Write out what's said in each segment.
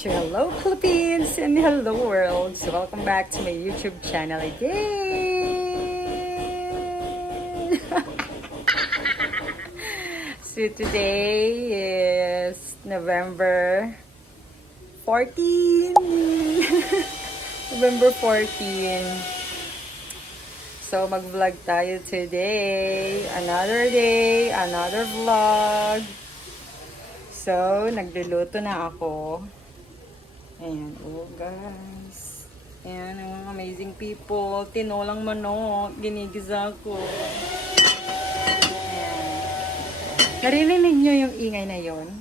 So hello Philippines and hello world. So welcome back to my YouTube channel again. So today is November 14. November 14. So mag-vlog tayo today. Another day, another vlog. So, nagluluto na ako. Ayan, oh guys. Ayan, ang amazing people. Tinolang manok. Ginigisa ko. Ayan. Narinig nyo yung ingay na yon?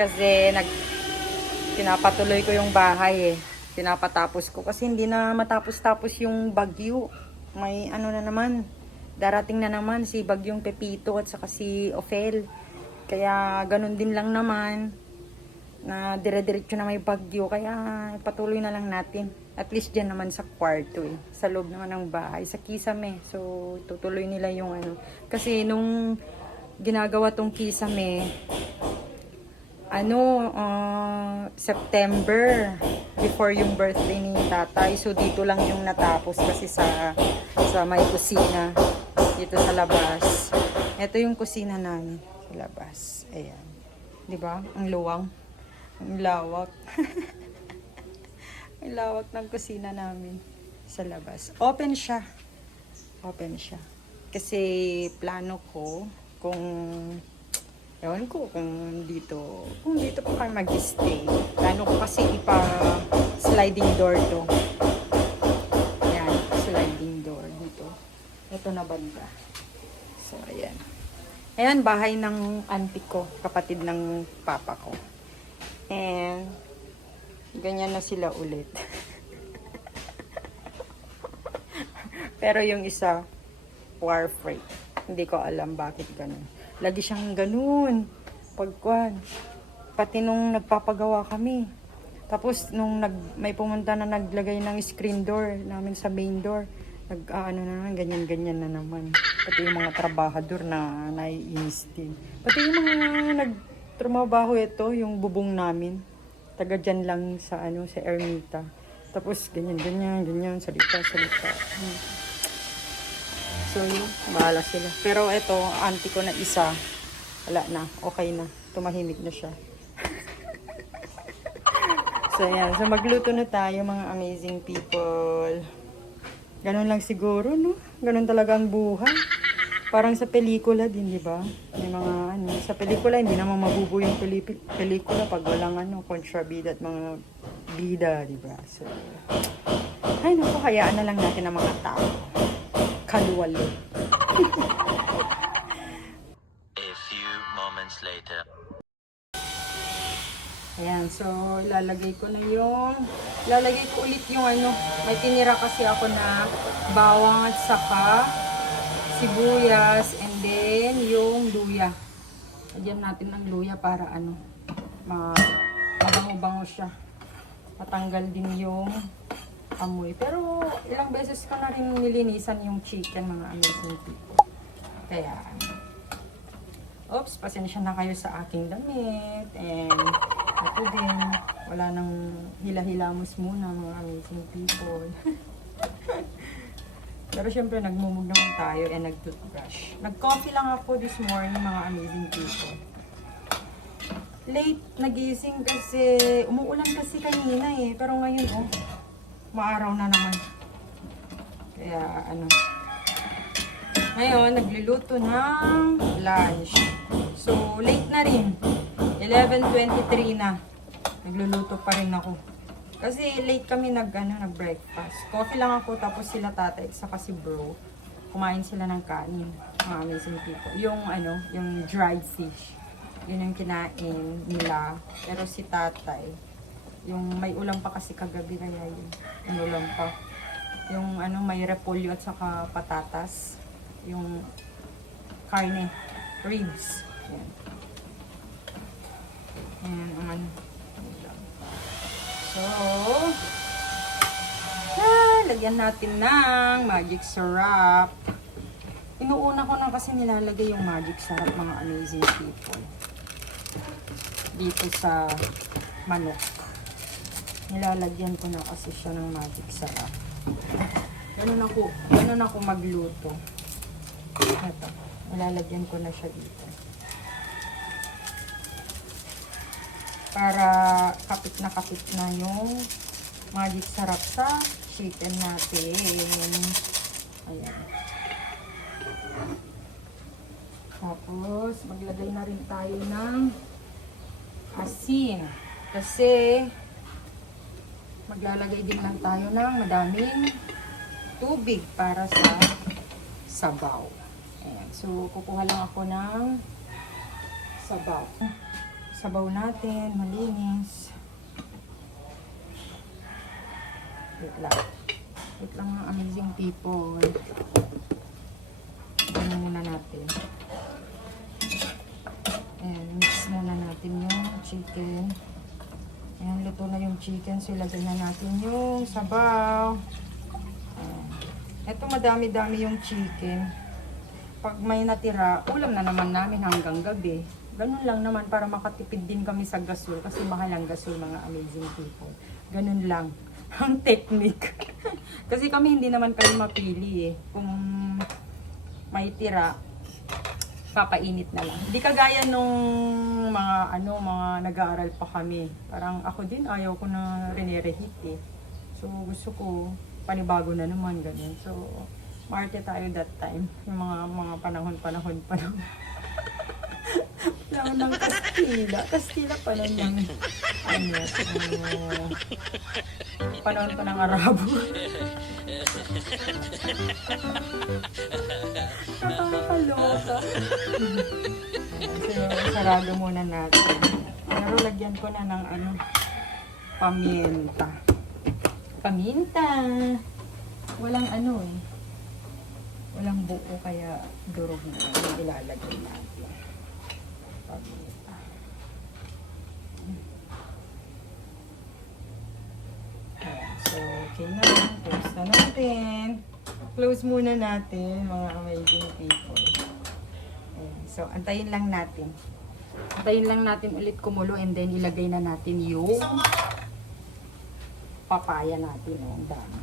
Kasi pinapatuloy ko yung bahay eh. Pinapatapos ko kasi hindi na matapos-tapos yung bagyo. May ano na naman. Darating na naman si Bagyong Pepito at saka si Ophel. Kaya ganun din lang naman na dire-diretso na may bagyo. Kaya patuloy na lang natin. At least dyan naman sa kwarto eh. Sa loob naman ng bahay. Sa kisame. So tutuloy nila yung ano. Kasi nung ginagawa tong kisame, September. Before yung birthday ni tatay. So dito lang yung natapos kasi sa may kusina. Dito sa labas. Ito yung kusina namin. Labas. Ayan. 'Di ba? Ang luwang. Ang lawak. Ang lawak ng kusina namin sa labas. Open siya. Open siya. Kasi plano ko kung ewan ko kung dito pa kayo mag-stay. Plano ko kasi sliding door to. Ayan. Sliding door dito. Ito na banda. So, ayan. Ayan, bahay ng auntie ko, kapatid ng papa ko. And, ganyan na sila ulit. Pero yung isa, war freight. Hindi ko alam bakit ganun. Lagi siyang ganun. Pagkuhan. Pati nung nagpapagawa kami. Tapos, nung may pumunta na naglagay ng screen door namin sa main door, ganyan-ganyan na naman. Pati yung mga trabahador na naiinis din. Pati yung mga nagtrabaho ito, yung bubong namin. Taga dyan lang sa Ermita. Tapos ganyan, salita. So yun, bahala sila. Pero ito, auntie ko na isa, wala na, okay na. Tumahimik na siya. So yan, so magluto na tayo mga amazing people. Ganun lang siguro, no? Ganun talaga ang buhay. Parang sa pelikula din, di ba? May mga sa pelikula, hindi naman mabubuo yung pelikula pag walang kontrabida at mga bida, di ba? So, ay naku, hayaan na lang natin ang mga tao. Kaluwalo. A few moments later. Ayan, so lalagay ko ulit yung may tinira kasi ako na bawang at saka sibuyas and then yung luya. Lagyan natin ng luya para mabango-bango siya. Matanggal din yung amoy. Pero ilang beses ko na rin nilinisan yung chicken, mga amazing people. Kaya oops, pasensya na kayo sa aking damit. And ako din, wala nang hila-hilamos muna, mga amazing people. Pero syempre, nagmumug naman tayo and nag-toothbrush. Nag-coffee lang ako this morning, mga amazing people. Late nagising kasi, umuulan kasi kanina eh. Pero ngayon, maaraw na naman. Kaya, ngayon, nagluluto ng lunch. So, late na rin. 11:23 na. Nagluluto pa rin ako. Kasi late kami nag-breakfast. Coffee lang ako, tapos sila tatay, saka si bro. Kumain sila ng kanin. Mga amazing people. Yung dried fish. Yun yung kinain nila. Pero si tatay, yung may ulam pa kasi kagabi, kaya yun. Yung ulam pa. Yung may repolyo at saka patatas. Yung karne. Ribs. Yan. Ayan, So, lagyan natin ng magic syrup. Inuuna ko na kasi nilalagay yung magic syrup, mga amazing people. Dito sa manok. Nilalagyan ko na kasi siya ng magic sarap. Ganun ako magluto. Ito, nilalagyan ko na siya dito. Para kapit na yung magic sarap sa chicken natin. Ayan. Tapos, maglagay na rin tayo ng asin. Kasi, maglalagay din lang tayo ng madaming tubig para sa sabaw. Ayan. So, kukuha lang ako ng sabaw. Sabaw natin, malinis. Wait lang mga amazing people. Ano muna natin. Ayan, mix muna natin yung chicken. Ayan, luto na yung chicken. So, ilagay na natin yung sabaw. Ayan. Ito, madami-dami yung chicken. Pag may natira, ulam na naman namin hanggang gabi. Ganun lang naman para makatipid din kami sa gasol. Kasi mahal ang gasol, mga amazing people. Ganun lang ang technique. Kasi kami hindi naman kami mapili eh. Kung may tira, papainit na lang. Hindi kagaya nung mga nag-aaral pa kami. Parang ako din ayaw ko na rinireheat eh. So gusto ko panibago na naman ganun. So marte tayo that time. Yung mga panahon. Panahon ng Kastila pa nun yung panahon pa ng Arabo. Nakakaloka. So, sarado muna natin. Pero lagyan ko na ng paminta. Paminta. Walang walang buo kaya durog na yung ilalagay natin. Paminta. Ayan. So, okay na. Close na natin. Close muna natin, mga amazing people. Ayan. So, antayin lang natin. Antayin lang natin ulit kumulo and then ilagay na natin yung papaya natin. Ang dami.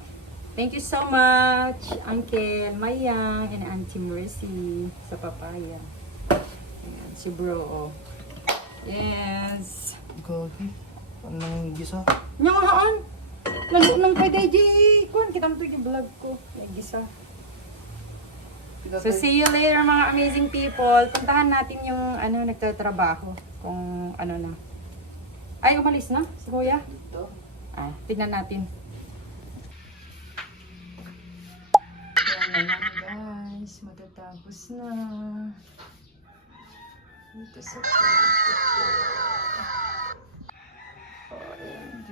Thank you so much, Uncle Mayang and Auntie Mercy sa papaya. Ayan, si bro. Oh. Yes. Gagi. Anong gisa? Nyangaan! Lalo nang pwede, Kuhan, kita mo ito yung vlog ko. Yung gisa. So, see you later, mga amazing people. Puntahan natin yung nagtatrabaho. Kung na. Ay, umalis na si Kuya? Dito? Tignan natin. Yan na lang, guys. Matatapos na. Dito sa kwarto ko. OMG.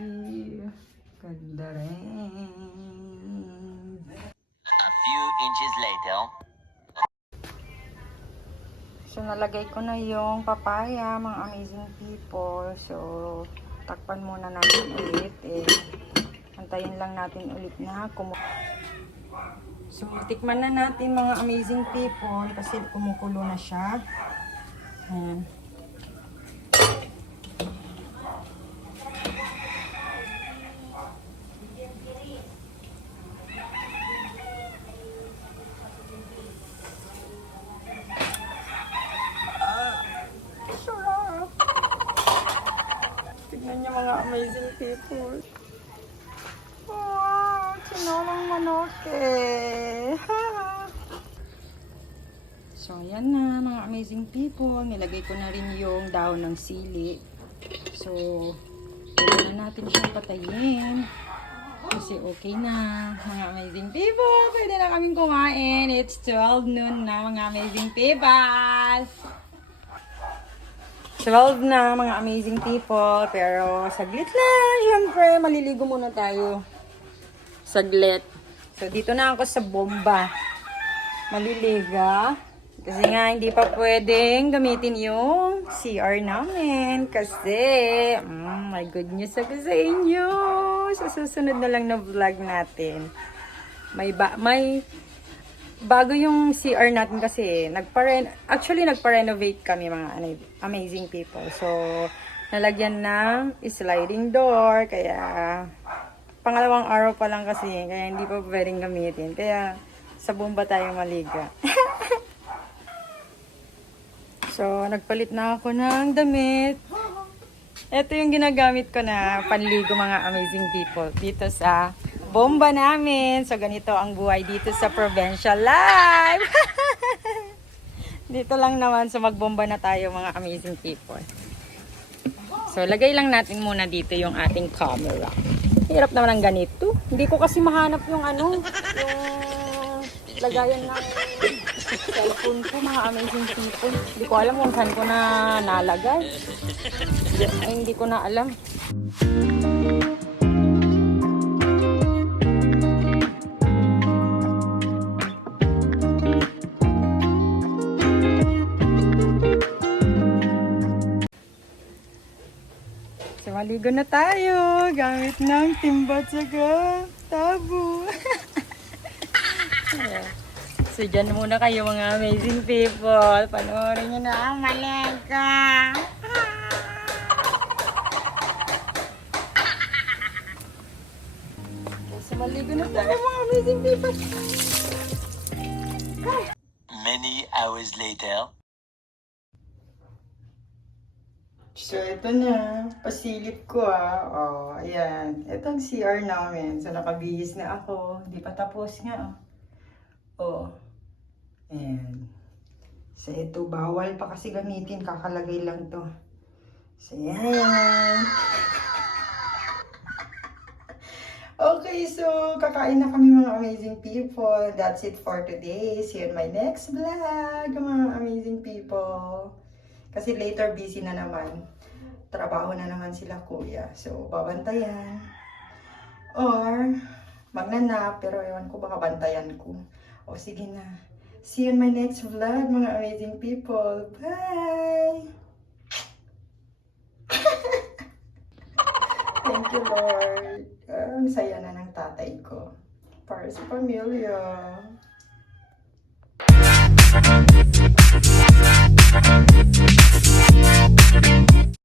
Ganda rin. A few inches later. So, nalagay ko na yung papaya, mga amazing people. So, takpan muna natin ulit. Antayin lang natin ulit na So, tikman na natin, mga amazing people, kasi kumukulo na siya. Ayan. Tignan niyo, mga amazing people. Wow, tinolang manok eh. So, ayan na, mga amazing people. Nilagay ko na rin yung dahon ng sili. So, pwede na natin siyang patayin. Kasi okay na, mga amazing people. Pwede na kaming kumain. It's 12 noon na, mga amazing people. 12 na, mga amazing people. Pero saglit lang. Siyempre, maliligo muna tayo. Saglit. So, dito na ako sa bomba. Maliliga. Kasi nga, hindi pa pwedeng gamitin yung CR namin. Kasi, my good news ako sa inyo. Sa susunod na lang na vlog natin. May bago yung CR natin kasi. Actually, nagpa-renovate kami, mga amazing people. So, nalagyan ng sliding door. Kaya, pangalawang araw pa lang kasi. Kaya hindi pa pwedeng gamitin. Kaya, sa bomba tayo maliga. So, nagpalit na ako ng damit. Ito yung ginagamit ko na panligo mga amazing people dito sa bomba namin. So, ganito ang buhay dito sa provincial life. Dito lang naman, so magbomba na tayo mga amazing people. So, lagay lang natin muna dito yung ating camera. Hirap naman ang ganito. Hindi ko kasi mahanap yung yung lagayan ng cellphone ko, mga amazing people. Hindi ko alam kung saan ko na nalagay. Ay, hindi ko na alam. So, maligo na tayo. Gamit ng timba tsaka tabo. Yeah. So, dyan muna kayo mga amazing people. Panoorin nyo na ang maligo. So, maligo na tayo mga amazing people. Many hours later. So, ito na. Pasilip ko Oh, ayan. Ito ang CR namin. So, nakabihis na ako. Hindi pa tapos nga. Oh. Ayan. So, ito. Bawal pa kasi gamitin. Kakalagay lang to. So, ayan. Okay, so, kakain na kami mga amazing people. That's it for today. See you in my next vlog, mga amazing people. Kasi later busy na naman. Trabaho na naman sila kuya. So, babantayan. Or, magnanap. Pero ewan ko baka bantayan ko. O, sige na. See you in my next vlog, mga amazing people. Bye! Thank you, Lord. Ang saya na ng tatay ko. Para sa pamilya.